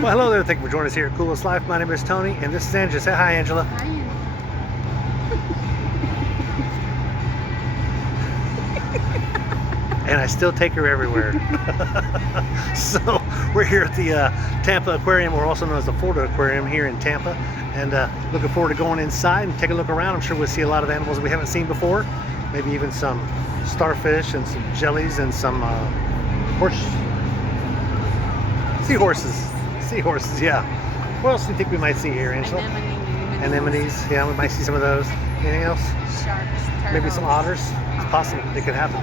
Well, hello there. Thank you for joining us here at Coolest Life. My name is Tony, and this is Angela. Say hi, Angela. Hi. And I still take her everywhere. So we're here at the Tampa Aquarium, or also known as the Florida Aquarium, here in Tampa, and looking forward to going inside and take a look around. I'm sure we'll see a lot of animals we haven't seen before, maybe even some starfish and some jellies and some seahorses, yeah. What else do you think we might see here, Angela? Anemones, yeah, we might see some of those. Anything else? Sharks, turtles. Maybe some otters. It's possible, it could happen.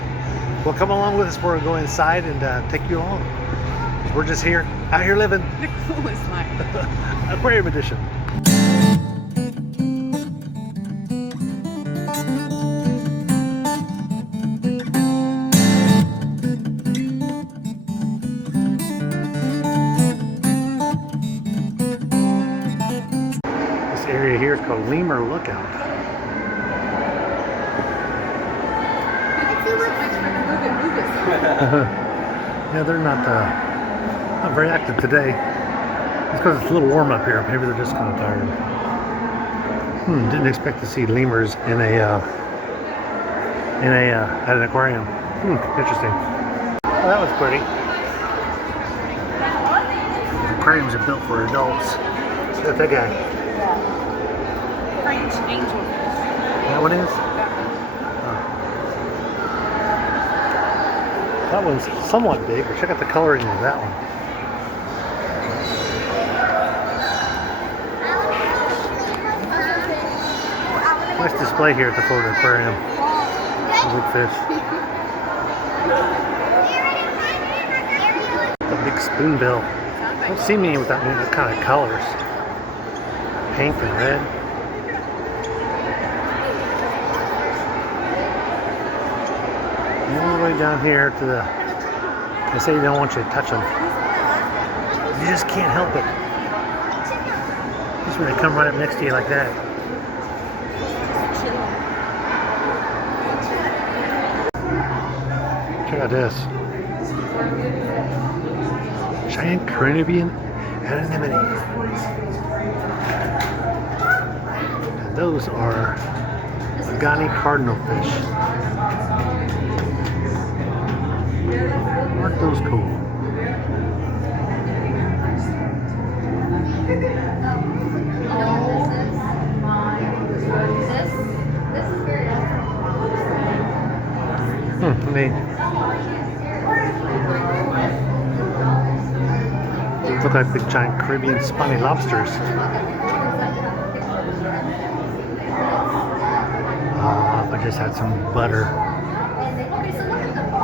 Well, come along with us. We're going to go inside and take you along. We're just here, out here living. The coolest life. Aquarium edition. This area here is called Lemur Lookout. Yeah, they're not very active today. It's because it's a little warm up here. Maybe they're just kind of tired. Didn't expect to see lemurs in at an aquarium. Interesting. Oh, that was pretty. Aquariums are built for adults. Look at that guy. French angelfish. That one is? That one's somewhat big, but check out the coloring of that one. Nice display here at the Florida Aquarium. Big fish. A big spoonbill. Don't see many without any kind of colors. Pink and red. All the way down here to the, they say you don't want you to touch them. You just can't help it. Just when they come right up next to you like that. Check out this. Giant Caribbean anemone. And those are Agani cardinal fish. Aren't those cool? Neat. Look like big giant Caribbean spiny lobsters. I just had some butter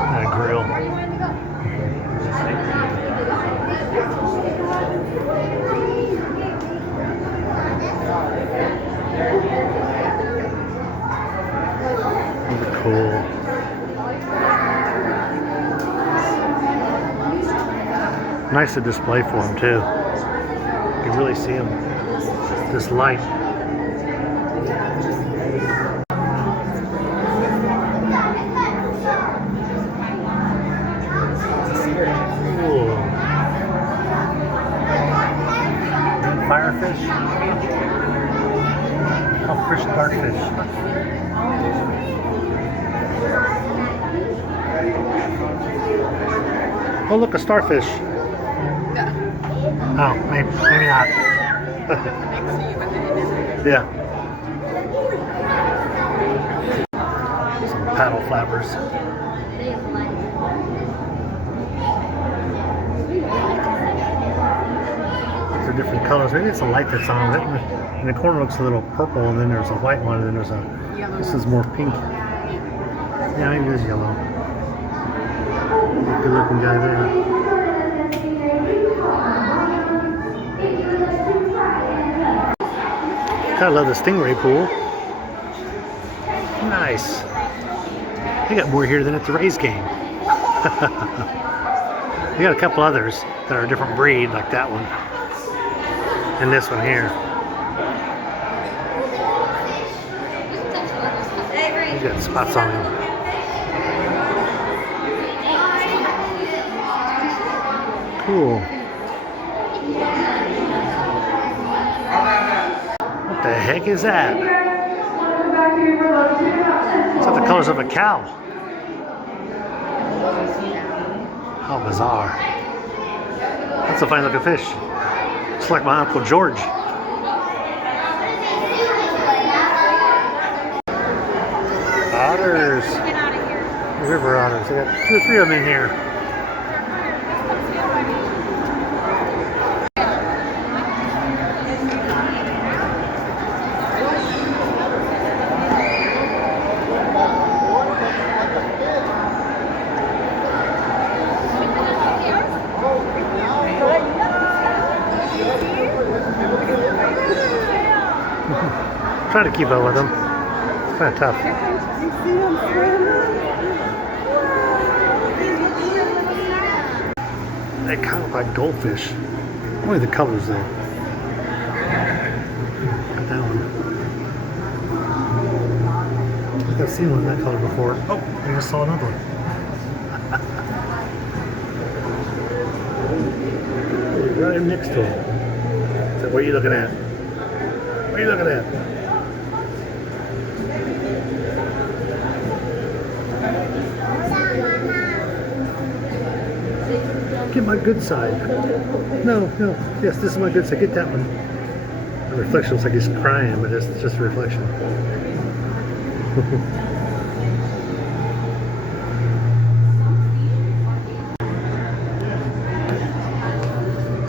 and a grill. Those are cool. Nice to display for them too. You can really see them. This light. Cool. Firefish. Oh, fish dartfish. Oh, look, a starfish. Oh, maybe not. Yeah. Some paddle flappers. These are different colors. Maybe it's the light that's on it. And the corner looks a little purple, and then there's a white one, and then there's a. This is more pink. Yeah, maybe it is yellow. Good looking guy there. I love the stingray pool. Nice. They got more here than at the Rays game. We got a couple others that are a different breed, like that one. And this one here. He's got spots on him. Cool. What the heck is that? It's like the colors of a cow. How bizarre. That's a fine looking fish. It's like my Uncle George. Otters. Get out of here. River otters. I got 2 or 3 of them in here. Trying to keep up with them. It's kind of tough. They kind of look like goldfish. Only the colors though. Look at that one. I think I've seen one that color before. Oh, I just saw another one. Right next to it. So what are you looking at? What are you looking at? Get my good side. No, no. Yes, this is my good side. Get that one. The reflection looks like he's crying, but it's just a reflection.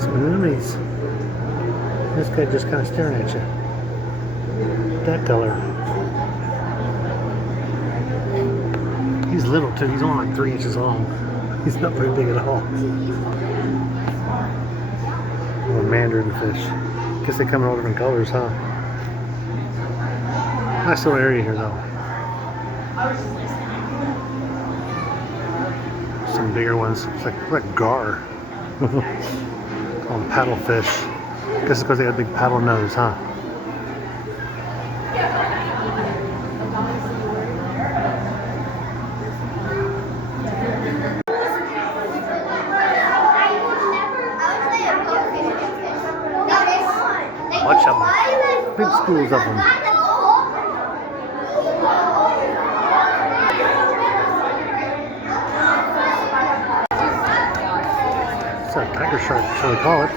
Some Lemurs. This guy just kind of staring at you. That color. He's little too. He's only like 3 inches long. He's not very big at all. Oh, a mandarin fish. Guess they come in all different colors, huh? Nice little area here, though. Some bigger ones. It's like gar. Call them paddlefish. Guess it's because they have a big paddle nose, huh? Watch them. Big schools of them. It's a tiger shark, that's what they call it. I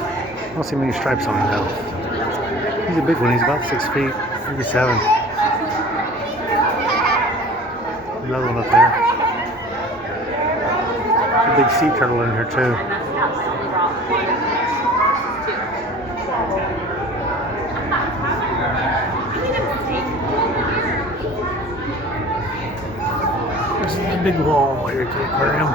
don't see many stripes on him though. He's a big one. He's about 6 feet, maybe 7. Another one up there. There's a big sea turtle in here too. This is a big wall here at the aquarium.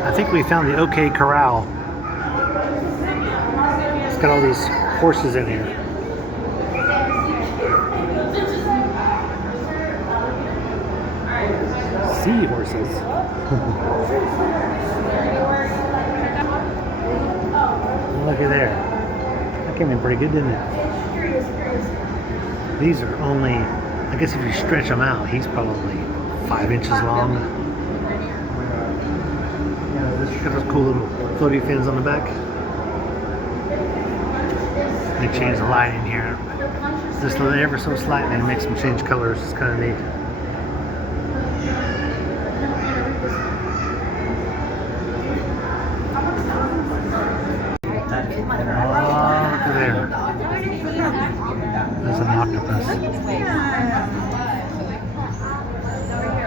I think we found the OK Corral. It's got all these horses in here. Seahorses. Look at there. That came in pretty good, didn't it? These are only, I guess if you stretch them out, he's probably 5 inches long. Yeah, this got those cool little floaty fins on the back. They change the light in here. Just ever so slightly, it makes them change colors. It's kind of neat. There's an octopus.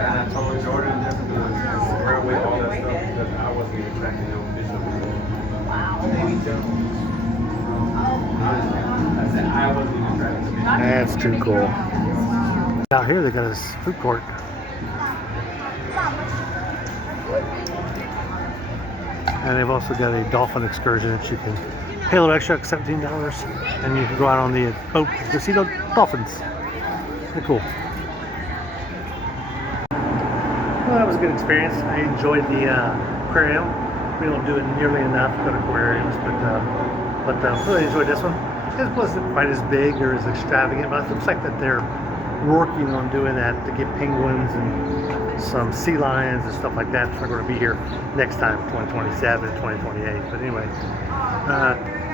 I told Jordan to throw away all that stuff because I wasn't even tracking no fish up there. Maybe I said I wasn't even tracking the fish. That's too cool. Out here they got a food court. And they've also got a dolphin excursion that you can pay a little extra, $17, and you can go out on the boat to see the dolphins. They're cool. Well, that was a good experience. I enjoyed the aquarium. We don't do it nearly enough at aquariums, but really enjoyed this one. It wasn't quite as big or as extravagant, but it looks like that they're working on doing that to get penguins and some sea lions and stuff like that are going to be here next time, 2027, 2028. But anyway,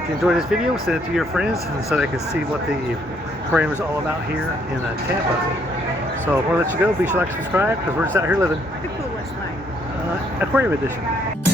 if you enjoyed this video, send it to your friends and so they can see what the aquarium is all about here in Tampa. So before I let you go, be sure to like and subscribe because we're just out here living. Look at Clueless Life. Aquarium edition.